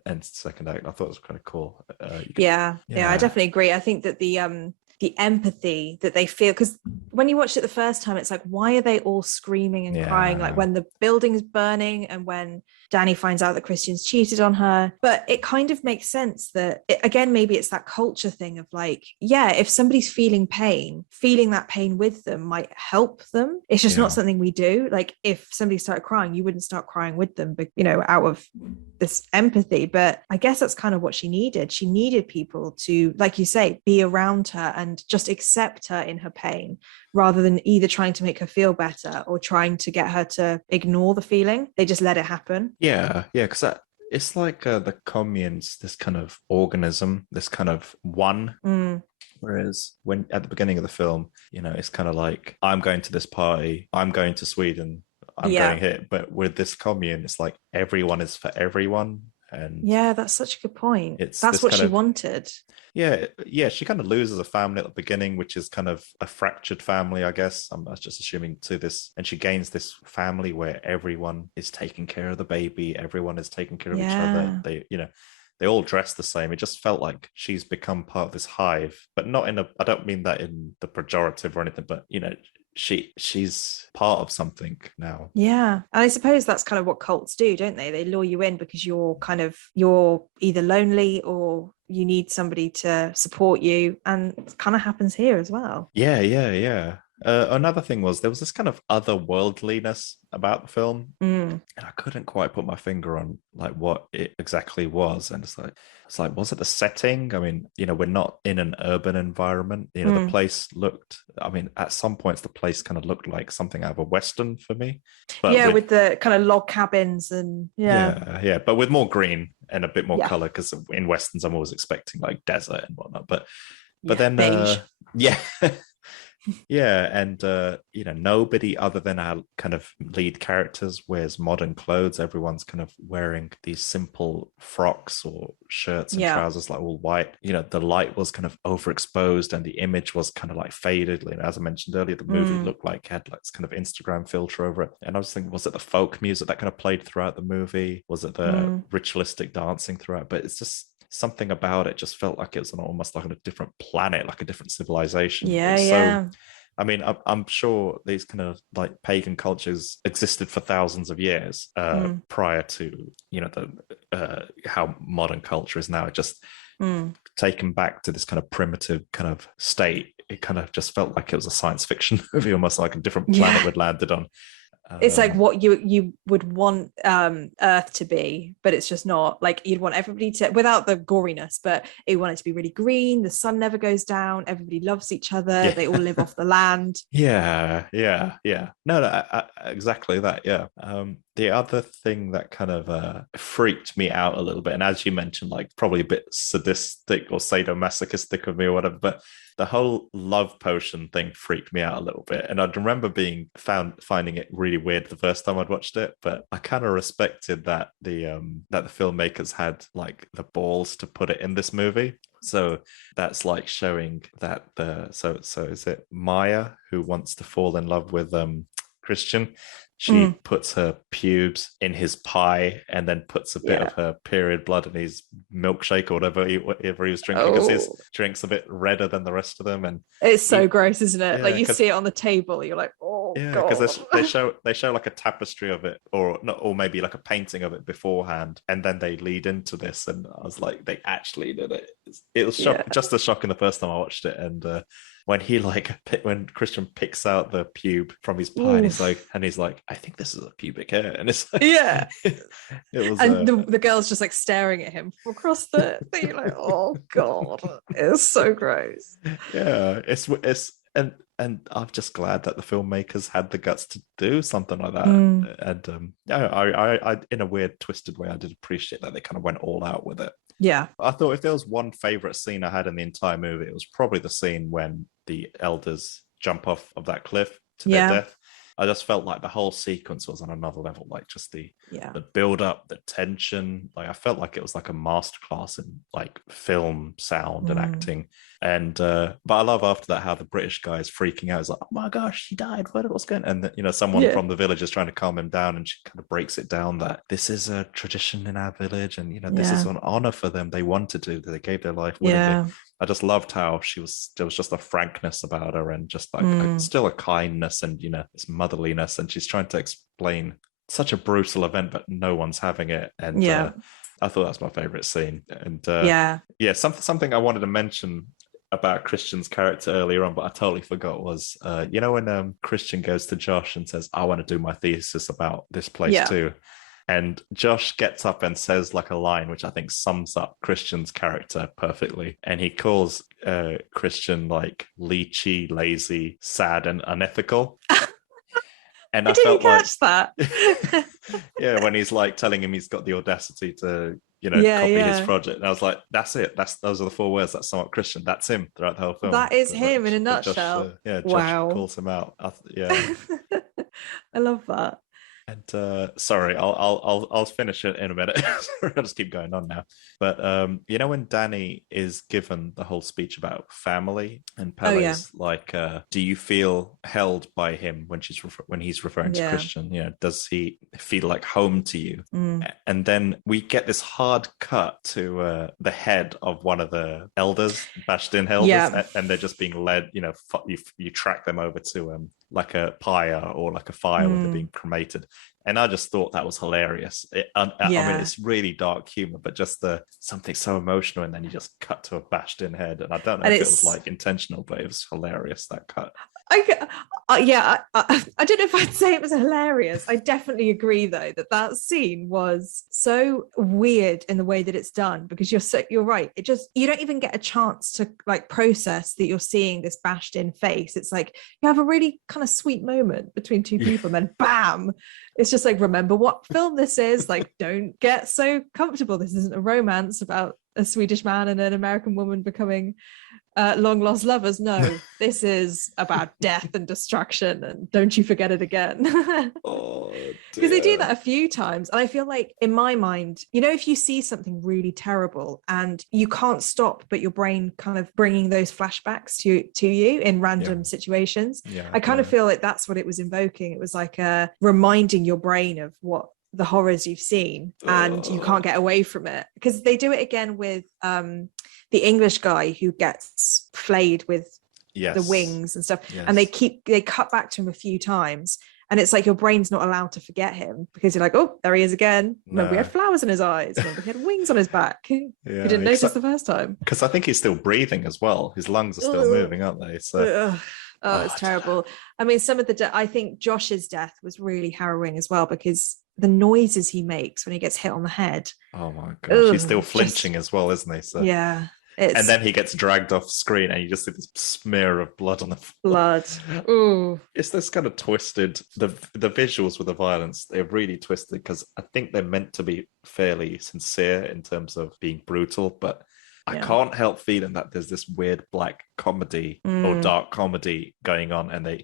and second act. I thought it was kind of cool. I definitely agree. I think that the empathy that they feel, because when you watch it the first time, it's like, why are they all screaming and crying, like when the building's burning and when Danny finds out that Christian's cheated on her? But it kind of makes sense that, again, maybe it's that culture thing of like, if somebody's feeling pain, feeling that pain with them might help them. It's just not something we do. Like if somebody started crying, you wouldn't start crying with them, but out of this empathy. But I guess that's kind of what she needed. She needed people to, like you say, be around her and just accept her in her pain, rather than either trying to make her feel better or trying to get her to ignore the feeling. They just let it happen. Because it's like the commune's this kind of organism, this kind of one. Whereas when at the beginning of the film, it's kind of like, I'm going to this party, I'm going to Sweden, I'm going here. But with this commune, it's like everyone is for everyone. And that's such a good point. That's what she wanted. She kind of loses a family at the beginning, which is kind of a fractured family, I guess. I'm just assuming to this. And she gains this family where everyone is taking care of the baby. Everyone is taking care of each other. They all dress the same. It just felt like she's become part of this hive, but not I don't mean that in the pejorative or anything, but, she's part of something now. And I suppose that's kind of what cults do, don't they? They lure you in because you're either lonely or you need somebody to support you, and it kind of happens here as well. Another thing was there was this kind of otherworldliness about the film, and I couldn't quite put my finger on like what it exactly was. And it's like, was it the setting? I mean, we're not in an urban environment. The place looked, I mean, at some points the place kind of looked like something out of a Western for me. But with the kind of log cabins and but with more green and a bit more color, because in Westerns I'm always expecting like desert and whatnot. But then beige. And nobody other than our kind of lead characters wears modern clothes. Everyone's kind of wearing these simple frocks or shirts and trousers, like all white. The light was kind of overexposed and the image was kind of like faded. As I mentioned earlier, the movie looked like it had like this kind of Instagram filter over it. And I was thinking, was it the folk music that kind of played throughout the movie? Was it the ritualistic dancing throughout? But it's just something about it just felt like it was almost like on a different planet, like a different civilization. So, I mean, I'm sure these kind of like pagan cultures existed for thousands of years prior to, how modern culture is now. It just taken back to this kind of primitive kind of state. It kind of just felt like it was a science fiction movie, almost like a different planet we'd landed on. It's like what you would want Earth to be, but it's just not. Like you'd want everybody to, without the goriness, but you want it to be really green. The sun never goes down. Everybody loves each other. They all live off the land. No, exactly that. The other thing that kind of freaked me out a little bit, and as you mentioned, like probably a bit sadistic or sadomasochistic of me or whatever, but the whole love potion thing freaked me out a little bit. And I remember finding it really weird the first time I'd watched it, but I kind of respected that the filmmakers had like the balls to put it in this movie. So that's like showing that so is it Maya who wants to fall in love with Christian? she puts her pubes in his pie and then puts a bit of her period blood in his milkshake or whatever he was drinking, because his drink's a bit redder than the rest of them. And it's so gross, isn't it? Like you see it on the table, you're like, oh god. Because they show like a tapestry of it, or maybe like a painting of it beforehand, and then they lead into this, and I was like, they actually did it. It was just as shocking the first time I watched it. And when Christian picks out the pube from his pie, and he's like, I think this is a pubic hair, and it's like, it was, and the girl's just like staring at him across the thing, like, oh god, it's so gross. And I'm just glad that the filmmakers had the guts to do something like that. And I in a weird, twisted way, I did appreciate that they kind of went all out with it. Yeah. I thought if there was one favorite scene I had in the entire movie, it was probably the scene when the elders jump off of that cliff to their death. I just felt like the whole sequence was on another level, like just the build up, the tension. Like I felt like it was like a masterclass in like film, sound, and acting. And but I love after that how the British guy is freaking out. He's like, oh my gosh, he died. What's going on? And someone from the village is trying to calm him down, and she kind of breaks it down that this is a tradition in our village, and this is an honor for them. They wanted to, they gave their life willingly. I just loved how there was just a frankness about her, and just like still a kindness, and this motherliness, and she's trying to explain such a brutal event, but no one's having it. And I thought that's my favorite scene. And something I wanted to mention about Christian's character earlier on, but I totally forgot, was when Christian goes to Josh and says, I want to do my thesis about this place too. And Josh gets up and says like a line, which I think sums up Christian's character perfectly. And he calls Christian like leechy, lazy, sad, and unethical. And I didn't felt catch that. When he's like telling him he's got the audacity to, copy his project. And I was like, that's it. Those are the 4 words that sum up Christian. That's him throughout the whole film. That is him in a nutshell. Josh calls him out. I love that. And sorry, I'll finish it in a minute. I'll just keep going on now. But when Danny is given the whole speech about family, and Pele's like, do you feel held by him when he's referring to Christian? Does he feel like home to you? And then we get this hard cut to the head of one of the elders, bashed in elders, and they're just being led. You track them over to like a pyre or like a fire where they're being cremated. And I just thought that was hilarious. I mean, it's really dark humor, but just something so emotional, and then you just cut to a bashed in head. And I don't know if it was like intentional, but it was hilarious, that cut. I don't know if I'd say it was hilarious. I definitely agree, though, that scene was so weird in the way that it's done, because you're right. You don't even get a chance to like process that you're seeing this bashed in face. It's like you have a really kind of sweet moment between two people, and then bam, it's just like, remember what film this is. Like, don't get so comfortable. This isn't a romance about a Swedish man and an American woman becoming long lost lovers. No, this is about death and destruction, and don't you forget it again. Because they do that a few times, and I feel like in my mind, if you see something really terrible and you can't stop but your brain kind of bringing those flashbacks to you in random situations, I kind of feel like that's what it was invoking. It was like reminding your brain of what the horrors you've seen, and you can't get away from it. Because they do it again with the English guy who gets flayed with the wings and stuff, and they cut back to him a few times, and it's like your brain's not allowed to forget him, because you're like, oh, there he is again. Remember, he had flowers in his eyes. Remember, he had wings on his back. You didn't notice the first time, because I think he's still breathing as well. His lungs are still moving, aren't they? So it's terrible. I mean, some of I think Josh's death was really harrowing as well, because the noises he makes when he gets hit on the head. Oh my gosh, he's still flinching as well, isn't he? So and then he gets dragged off screen, and you just see this smear of blood on the floor. Blood. Ooh. It's this kind of twisted. The visuals with the violence, they're really twisted, because I think they're meant to be fairly sincere in terms of being brutal, but I can't help feeling that there's this weird black comedy or dark comedy going on, and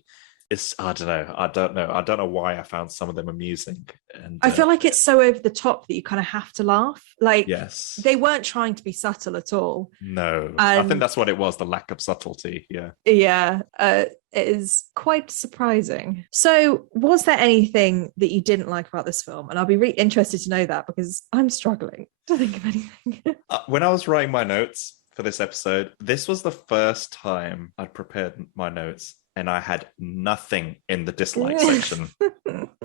I don't know why I found some of them amusing. And I feel like it's so over the top that you kind of have to laugh. Like, yes, they weren't trying to be subtle at all. no, I think that's what it was, the lack of subtlety. Yeah, it is quite surprising. So was there anything that you didn't like about this film? And I'll be really interested to know that, because I'm struggling to think of anything. When I was writing my notes for this episode, this was the first time I'd prepared my notes and I had nothing in the dislike section.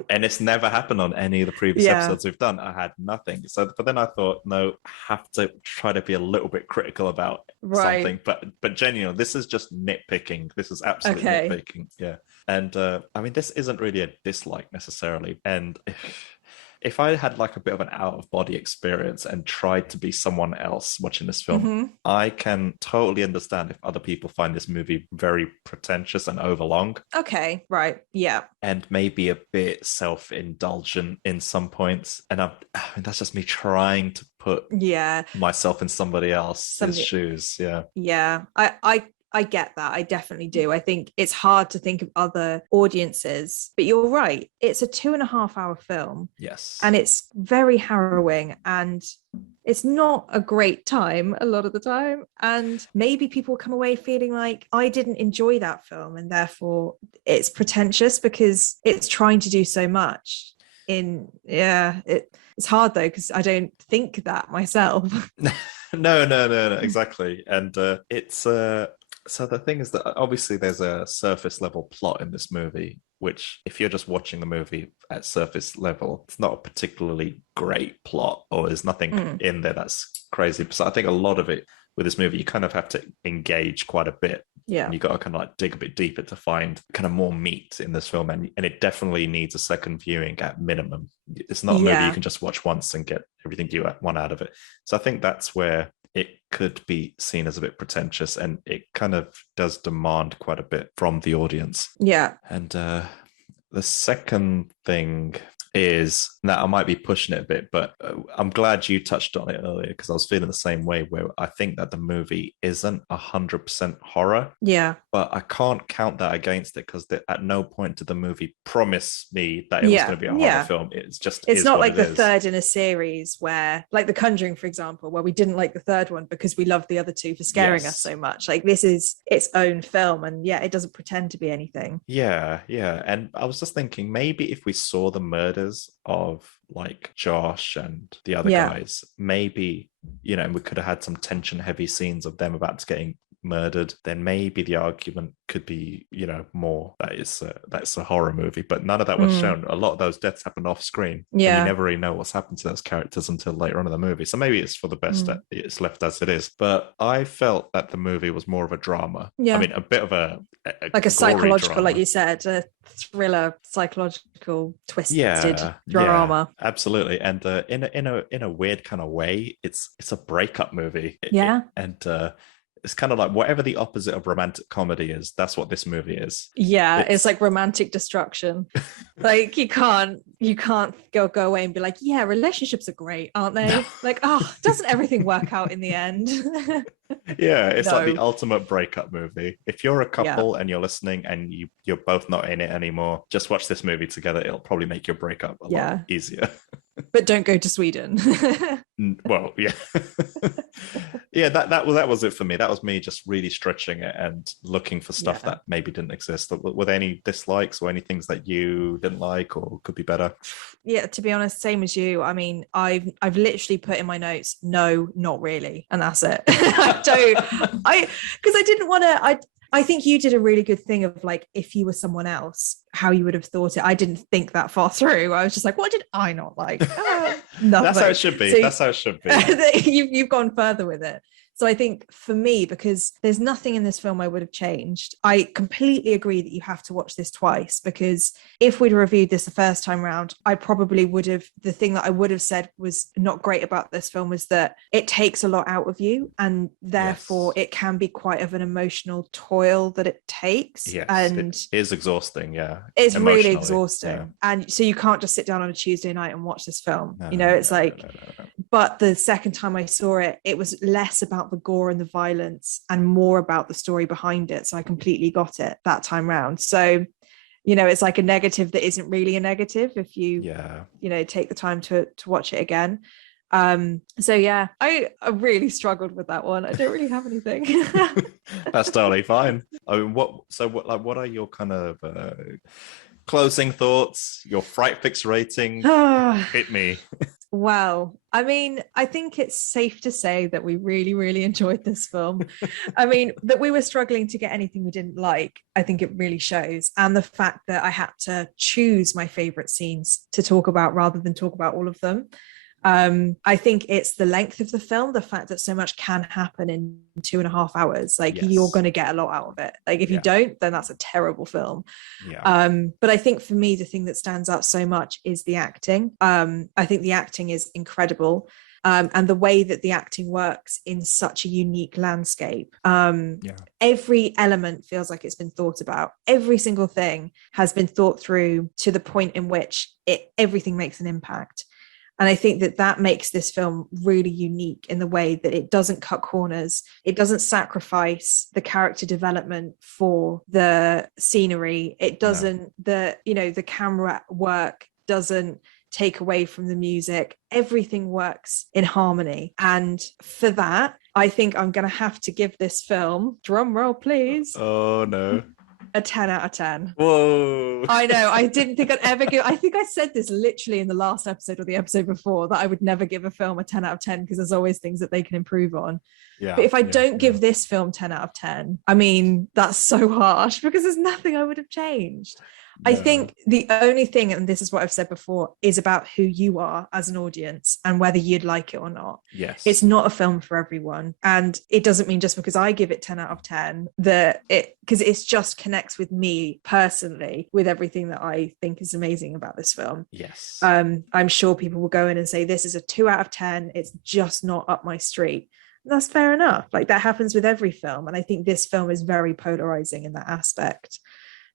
And it's never happened on any of the previous episodes we've done. I had nothing. But then I thought, no, I have to try to be a little bit critical about something. But genuinely, this is just nitpicking. This is absolutely nitpicking. Yeah. And I mean, this isn't really a dislike necessarily. And if I had like a bit of an out of body experience and tried to be someone else watching this film, I can totally understand if other people find this movie very pretentious and overlong. Okay, right. Yeah. And maybe a bit self-indulgent in some points. And I mean, that's just me trying to put myself in somebody else's shoes. Yeah. Yeah. I get that. I definitely do. I think it's hard to think of other audiences, but you're right. It's a 2.5-hour film. Yes. And it's very harrowing, and it's not a great time a lot of the time. And maybe people come away feeling like, I didn't enjoy that film, and therefore it's pretentious because it's trying to do so much. It's hard though, because I don't think that myself. No, exactly. And it's so the thing is that obviously there's a surface level plot in this movie, which if you're just watching the movie at surface level, it's not a particularly great plot, or there's nothing in there that's crazy. So I think a lot of it with this movie, you kind of have to engage quite a bit. Yeah. And you got to kind of like dig a bit deeper to find kind of more meat in this film. And it definitely needs a second viewing at minimum. It's not a movie you can just watch once and get everything you want out of it. So I think that's where it could be seen as a bit pretentious, and it kind of does demand quite a bit from the audience. Yeah. And the second thing is, now I might be pushing it a bit, but I'm glad you touched on it earlier, because I was feeling the same way, where I think that the movie isn't 100% horror. Yeah. But I can't count that against it, because at no point did the movie promise me that it was going to be a horror film. It's not like the third in a series where, like The Conjuring, for example, where we didn't like the third one because we loved the other two for scaring us so much. Like, this is its own film, and it doesn't pretend to be anything. Yeah. And I was just thinking, maybe if we saw the murders of like Josh and the other guys, maybe, and we could have had some tension heavy scenes of them about to getting murdered, then maybe the argument could be, more that's a horror movie. But none of that was shown. A lot of those deaths happened off screen. And you never really know what's happened to those characters until later on in the movie. So maybe it's for the best that it's left as it is. But I felt that the movie was more of a drama. Yeah. I mean, a bit of a like a psychological drama. Like you said, a thriller, psychological twisted drama. Yeah, absolutely. And in a weird kind of way, it's a breakup movie. It's kind of like whatever the opposite of romantic comedy is, that's what this movie is. Yeah, it's like romantic destruction. Like you can't go away and be like, yeah, relationships are great, aren't they? No. Like, doesn't everything work out in the end? Yeah, it's like the ultimate breakup movie. If you're a couple and you're listening and you're both not in it anymore, just watch this movie together. It'll probably make your breakup a lot easier. But don't go to Sweden. Well, yeah. Yeah, that was it for me. That was me just really stretching it and looking for stuff that maybe didn't exist. Were there any dislikes or any things that you didn't like or could be better? Yeah, to be honest, same as you. I mean, I've literally put in my notes, no, not really, and that's it. Because I didn't want to. I think you did a really good thing of like, if you were someone else, how you would have thought it. I didn't think that far through. I was just like, what did I not like? Nothing. That's how it should be. So that's how it should be. You've gone further with it. So I think for me, because there's nothing in this film I would have changed, I completely agree that you have to watch this twice, because if we'd reviewed this the first time round, I probably would have, the thing that I would have said was not great about this film was that it takes a lot out of you, and therefore it can be quite of an emotional toil that it takes. Yes, and it is exhausting. Yeah, it's really exhausting. And so you can't just sit down on a Tuesday night and watch this film. No. But the second time I saw it, it was less about the gore and the violence and more about the story behind it. So I completely got it that time round. So it's like a negative that isn't really a negative if you take the time to watch it again. So yeah, I really struggled with that one. I don't really have anything. That's totally fine. I mean, what are your kind of closing thoughts, your Fright Fix rating? Hit me. Well, I mean, I think it's safe to say that we really, really enjoyed this film. I mean, that we were struggling to get anything we didn't like, I think it really shows. And the fact that I had to choose my favorite scenes to talk about rather than talk about all of them. I think it's the length of the film, the fact that so much can happen in 2.5 hours. Like, you're going to get a lot out of it. Like, if you don't, then that's a terrible film. But I think for me, the thing that stands out so much is the acting. I think the acting is incredible. And the way that the acting works in such a unique landscape. Every element feels like it's been thought about. Every single thing has been thought through to the point in which everything makes an impact. And I think that makes this film really unique in the way that it doesn't cut corners. It doesn't sacrifice the character development for the scenery. It doesn't, the camera work doesn't take away from the music. Everything works in harmony. And for that, I think I'm going to have to give this film, drum roll please. Oh no. A 10 out of 10. Whoa. I know. I didn't think I'd ever give. I think I said this literally in the last episode or the episode before, that I would never give a film a 10 out of 10 because there's always things that they can improve on. But if I don't give this film 10 out of 10, I mean, that's so harsh because there's nothing I would have changed. I think the only thing, and this is what I've said before, is about who you are as an audience and whether you'd like it or not. Yes. It's not a film for everyone. And it doesn't mean just because I give it 10 out of 10 because it just connects with me personally with everything that I think is amazing about this film. Yes. I'm sure people will go in and say, this is a 2 out of 10. It's just not up my street. And that's fair enough. Like, that happens with every film. And I think this film is very polarizing in that aspect.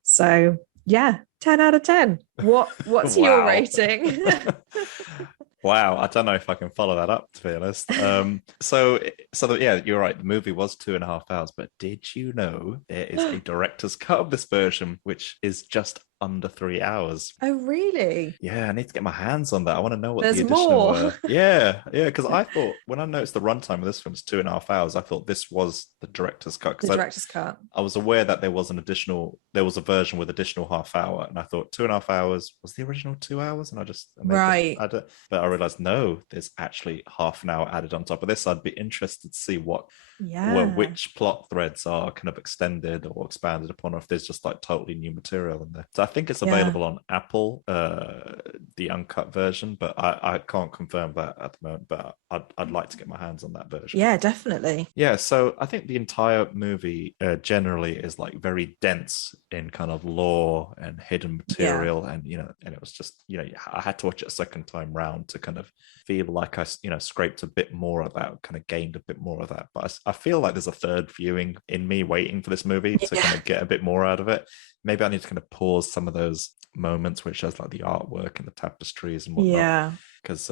So yeah, 10 out of 10. What's your rating? Wow, I don't know if I can follow that up, to be honest. So you're right. The movie was 2.5 hours, but did you know there is a director's cut of this version, which is just under 3 hours? Oh, really? Yeah, I need to get my hands on that. I want to know what There's the additional more. Yeah, because I thought when I noticed the runtime of this film was 2.5 hours, I thought this was the director's cut. The director's cut. I was aware that there was a version with additional half hour, and I thought 2.5 hours was the original 2 hours, and but I realized no, there's actually half an hour added on top of this. I'd be interested to see which plot threads are kind of extended or expanded upon, or if there's just like totally new material in there. So I think it's available on Apple, the uncut version, but I can't confirm that at the moment, but I'd like to get my hands on that version. Yeah, definitely. Yeah, so I think the entire movie generally is like very dense in kind of lore and hidden material, and it was just I had to watch it a second time round to kind of feel like I scraped a bit more of that, kind of gained a bit more of that. But I feel like there's a third viewing in me waiting for this movie to kind of get a bit more out of it. Maybe I need to kind of pause some of those moments which has like the artwork and the tapestries and whatnot, because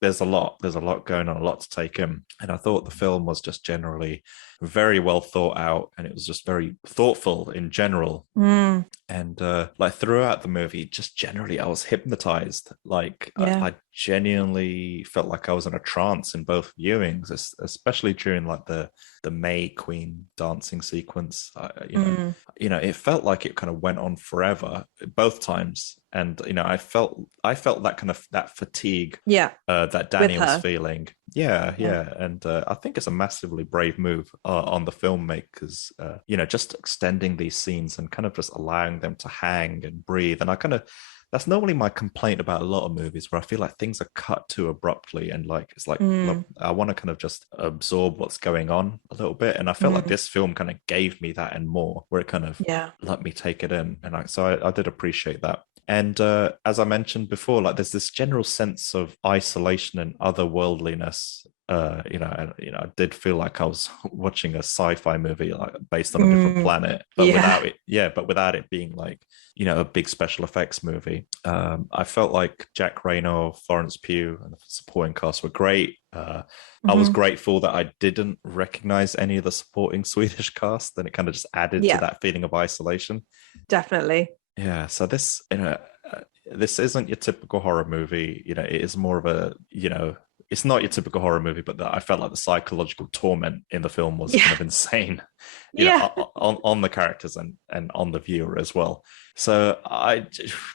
there's a lot going on, a lot to take in. And I thought the film was just generally very well thought out, and it was just very thoughtful in general. And like throughout the movie, just generally I was hypnotized. Like I genuinely felt like I was in a trance in both viewings, especially during like the May Queen dancing sequence. It felt like it kind of went on forever both times, and I felt that kind of that fatigue that Danny was feeling. And I think it's a massively brave move on the filmmakers, just extending these scenes and kind of just allowing them to hang and breathe. And that's normally my complaint about a lot of movies, where I feel like things are cut too abruptly, and like it's like look, I want to kind of just absorb what's going on a little bit. And I felt like this film kind of gave me that and more, where it kind of let me take it in. And I did appreciate that. And as I mentioned before, like there's this general sense of isolation and otherworldliness. I did feel like I was watching a sci-fi movie like based on a different planet, but without it being like a big special effects movie. I felt like Jack Reynor, Florence Pugh, and the supporting cast were great. I was grateful that I didn't recognize any of the supporting Swedish cast, and it kind of just added to that feeling of isolation. Definitely. Yeah, so this, this isn't your typical horror movie. It is more of a, it's not your typical horror movie, but I felt like the psychological torment in the film was kind of insane, on the characters and on the viewer as well. So I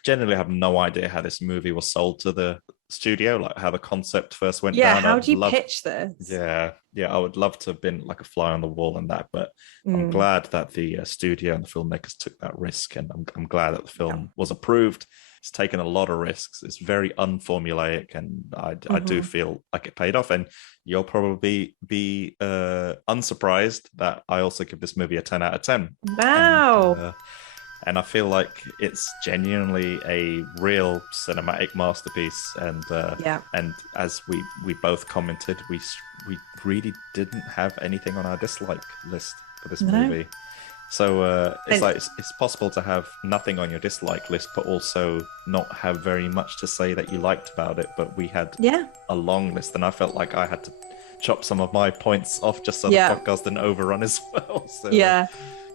generally have no idea how this movie was sold to the studio, like how the concept first went down. How do you pitch this? Yeah, I would love to have been like a fly on the wall in that, but I'm glad that the studio and the filmmakers took that risk, and I'm glad that the film was approved. It's taken a lot of risks. It's very unformulaic, and I do feel like it paid off. And you'll probably be unsurprised that I also give this movie a 10 out of 10. Wow. And I feel like it's genuinely a real cinematic masterpiece. And as we both commented, we really didn't have anything on our dislike list for this movie. So it's possible to have nothing on your dislike list, but also not have very much to say that you liked about it. But we had a long list, and I felt like I had to chop some of my points off just so the podcast didn't overrun as well. So.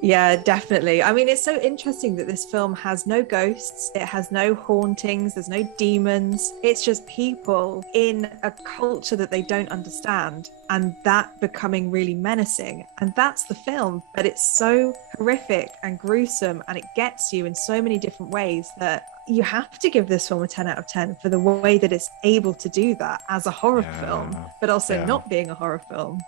Yeah, definitely. I mean, it's so interesting that this film has no ghosts, it has no hauntings, there's no demons. It's just people in a culture that they don't understand, and that becoming really menacing. And that's the film, but it's so horrific and gruesome, and it gets you in so many different ways that you have to give this film a 10 out of 10 for the way that it's able to do that as a horror film, but also not being a horror film.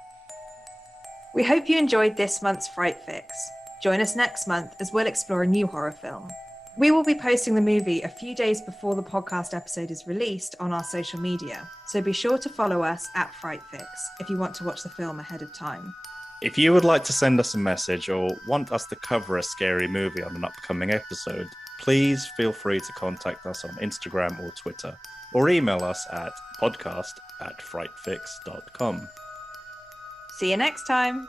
We hope you enjoyed this month's Fright Fix. Join us next month as we'll explore a new horror film. We will be posting the movie a few days before the podcast episode is released on our social media, so be sure to follow us at Fright Fix if you want to watch the film ahead of time. If you would like to send us a message or want us to cover a scary movie on an upcoming episode, please feel free to contact us on Instagram or Twitter, or email us at podcast@frightfix.com. See you next time.